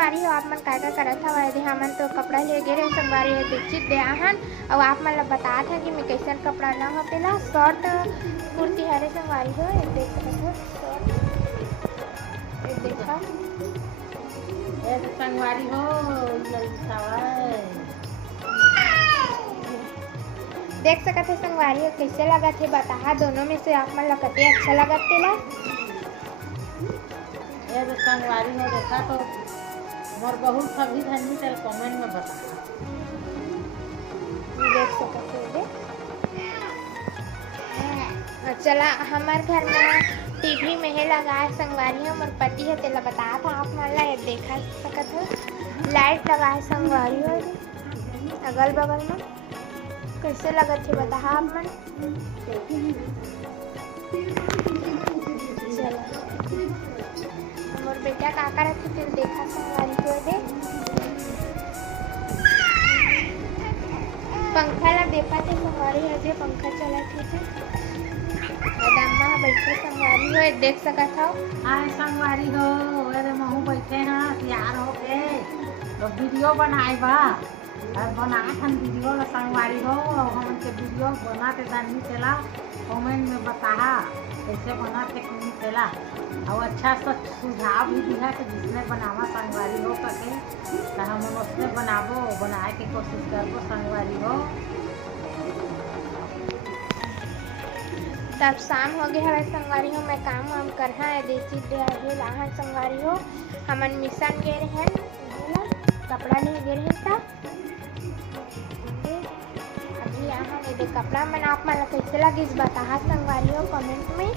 संगवारी हो आप मन का करत हवा यदि हमन तो कपड़ा ले गे रहे संगवारी है देखित दे आहन और आप मन ला बतात है कि मैं कैसन कपड़ा ना हो पेला शॉर्ट कुर्ती हरे संगवारी हो देख सकत हो शॉर्ट ये देखा ये संगवारी हो देख सकत है संगवारी हो कैसे लगत है बता दोनों में से आप मन ला कते अच्छा लगत तेला ये संगवारी हो देखा तो मोर बहुत सभी धनी चल कमेंट में बता देख सकत है चला हमार घर में टीवी में है लगाए संगवारी हो मोर पति है तेला बताया था आप मन ला देखा सकत हो लाइट लगाए संगवारी हो अगल बगल में कैसे लगत है बता आप मन चला मोर बेटा का करत है फिर देखा संगवारी हो दे पंखा ला देखा थे संगवारी हो जे पंखा चलत है अम्मा बैठे संगवारी हो देख सकत हो हाय संगवारी हो अरे महू बैठे ना तैयार हो के तो वीडियो बनाए बा और बनाए हम वीडियो ला संगवारी हो हम के वीडियो बनाते दानी चला कमेंट में बता कैसे बनाते नहीं चला और अच्छा सा सुझाव भी दिया कि जिसने बनावा संगवारी हो करके तो हम उसने बनाबो बनाए के कोशिश करबो संगवारी हो। तब शाम हो गया है संगवारी हो मैं काम वाम कर है देसी दे लाहन संगवारी हो हमन मिशन गे रहे हैं कपड़ा नहीं गे रहे था अभी यहाँ ये कपड़ा मन आप मन कैसे लगी इस बता संगवारी हो कमेंट में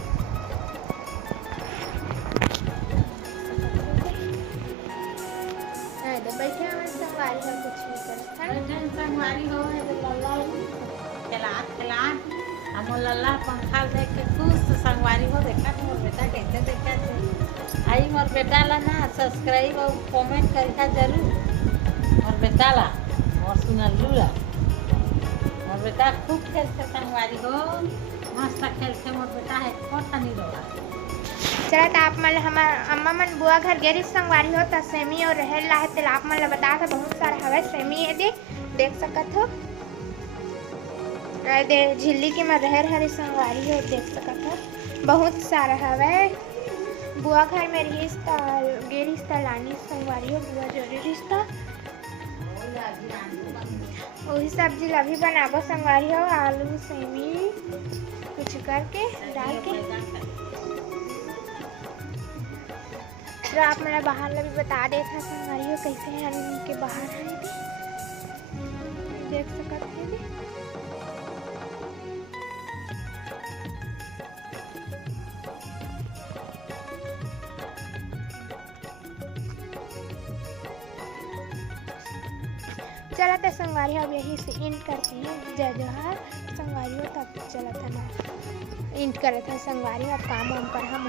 बैठे हमारे संगवारी हो कुछ नहीं कर संगवारी हो लल्ला खिलात हम लल्ला पंखा देख के खुश संगवारी हो देखा मोर बेटा कैसे देखा थे आई मोर बेटा ला ना सब्सक्राइब और कमेंट करिहा जरूर मोर बेटा ला और सुनलू ला मोर बेटा खूब खेलते संगवारी हो मस्त खेलते मोर बेटा है कोठा नहीं रहा चला तो आप मन हमार अम्मा मन बुआ घर गेरी संगवारी हो तो सेमी और रहल ला है तो आप मन ला बता था बहुत सारा हवे सेमी है देख सकत हो दे झिल्ली के में रहर हरी संगवारी हो देख सकत हो बहुत सारा हवे बुआ घर में रिश्ता गे रिश्ता लानी संगवारी हो बुआ जोड़ी रिश्ता वही सब्जी ला भी बनाबो संगवारी हो आलू सेमी कुछ करके डाल के तो आप मेरा बाहर ला भी बता देता संगवारी हो कैसे है के बाहर है देख सकत है चला तो संगवारी अब यही से इंड करते हैं जय जोहार संगवारी हो तब चला था ना इंड करे था संगवारी अब काम वाम कर हम